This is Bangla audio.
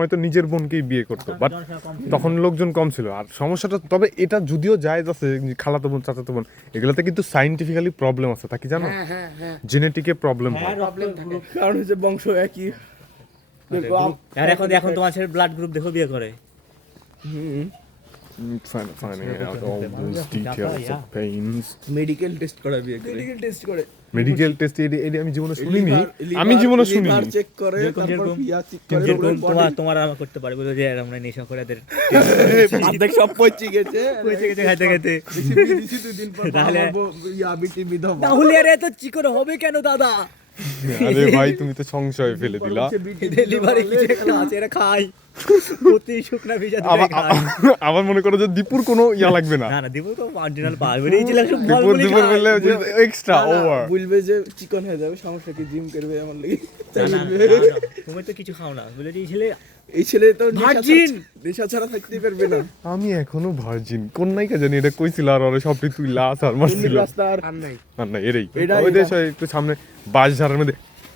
হয়তো নিজের বোনকেই বিয়ে করতো, বাট তখন লোকজন কম ছিল। আর সমস্যাটা, তবে এটা যদিও জায়েজ আছে, খালাতো বোন চাচাতো বোন এগুলোতে কিন্তু সাইন্টিফিক্যালি প্রবলেম আছে, তা কি জানো? জেনেটিকে প্রবলেম হয়। কারণ হচ্ছে বংশ একই। আর এখন তোমার ছেলে ব্লাড গ্রুপ দেখো বিয়ে করে। Finding out all those details of pains. Medical test করা বিয়ে করে, মেডিকেল টেস্ট করে, মেডিকেল টেস্ট এডি আমি জীবনে শুনিনি, আমি জীবনে শুনিনি। চেক করে, তারপর পিয়া চেক করে, যেরকম তোমার আমার করতে পারে বলে যে আমরা নেশা করে এদের অর্ধেক সব পচে গেছে খাইতে খাইতে। দিছি 2 দিন পর তাহলে ইয়াবিটি বিধবা। তাহলে আরে এত চিকন হবে কেন দাদা? আরে ভাই তুমি তো সংশয় ফেলে দিলা। ডেলিভারি কিছু একটা আছে, এরা খাই প্রতি শুকনা ভিজা দিতে খায়। আবার মনে করো যে দীপুর কোনো ইয়া লাগবে না। না না, দিব তো অরিজিনাল পারবে এই যে সব দীপুর বললে যে এক্সট্রা ওভার বলবে যে চিকন হয়ে যাবে, সমস্যা কি, জিম করবে আমার লাগি। তুমি তো কিছু খাও না বলে এই ছেলে তো ভার্জিন, নেশা ছাড়া থাকতেই পারবে না। আমি এখনো ভার্জিন। কোন নায়িকা জানি এটা কইছিল, আর ওরা সবটি তুই লাস আর মারছিল। রাস্তা আর নাই আর না এরই ওই দেশ একটু সামনে বাস ঝাড়ের মধ্যে